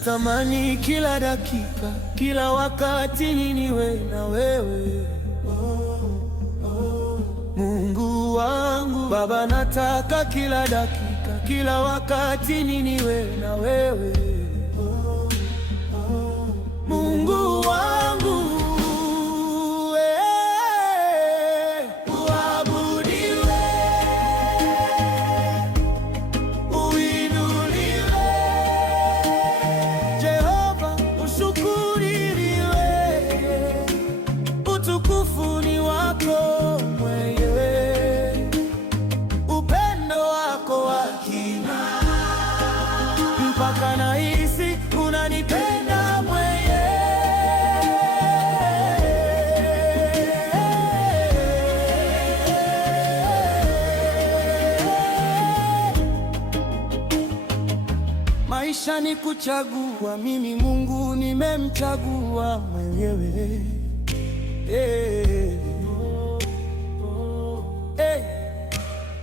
Natamani kila dakika, kila wakati niwe na wewe. Mungu wangu Baba, nataka kila dakika, kila wakati niwe na wewe. Mungu wangu uabudiwe, uinuliwe, Jehova ushukuriwe, utukufu ni wako mwenyewe, upendo wako wa kina, mpaka nahisi unanipenda mwenyewe. Maisha ni kuchagua, mimi Mungu nimemchagua mwenyewe.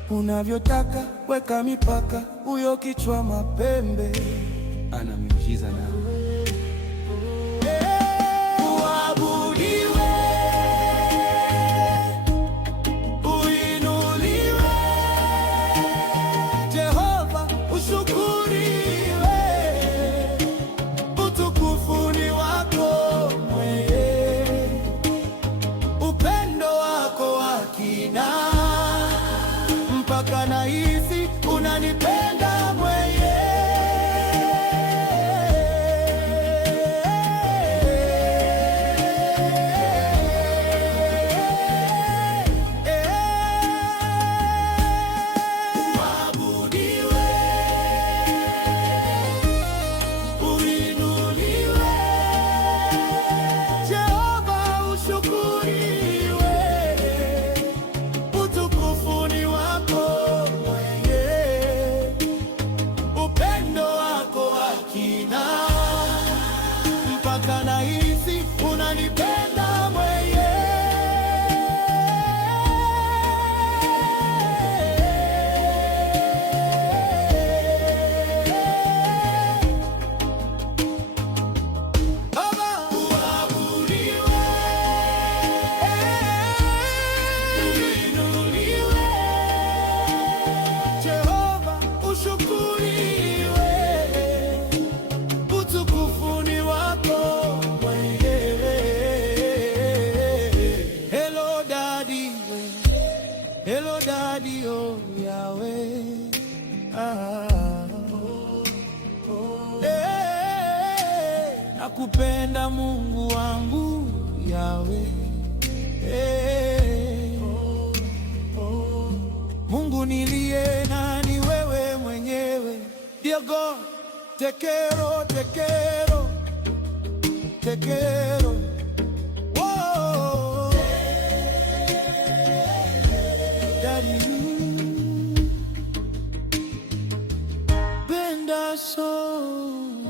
Unavyotaka weka mipaka, huyo kichwa mapembe ana miujiza na uabudiwe, uinuliwe, Jehova ushukuriwe, utukufu ni wako mwenyewe, upendo wako wa kina, mpaka nahisi unanipenda mwenyewe. Mpaka nahisi unanipenda mwenyewe. Baba uabudiwe, uinuliwe, Jehova ushukuriwe, utukufu ni wako. Hello Daddy, oh Yahweh, nakupenda Mungu wangu Yahweh, Mungu niliye nani wewe mwenyewe. Dear God, te quiero, te quiero, te quiero. Benda so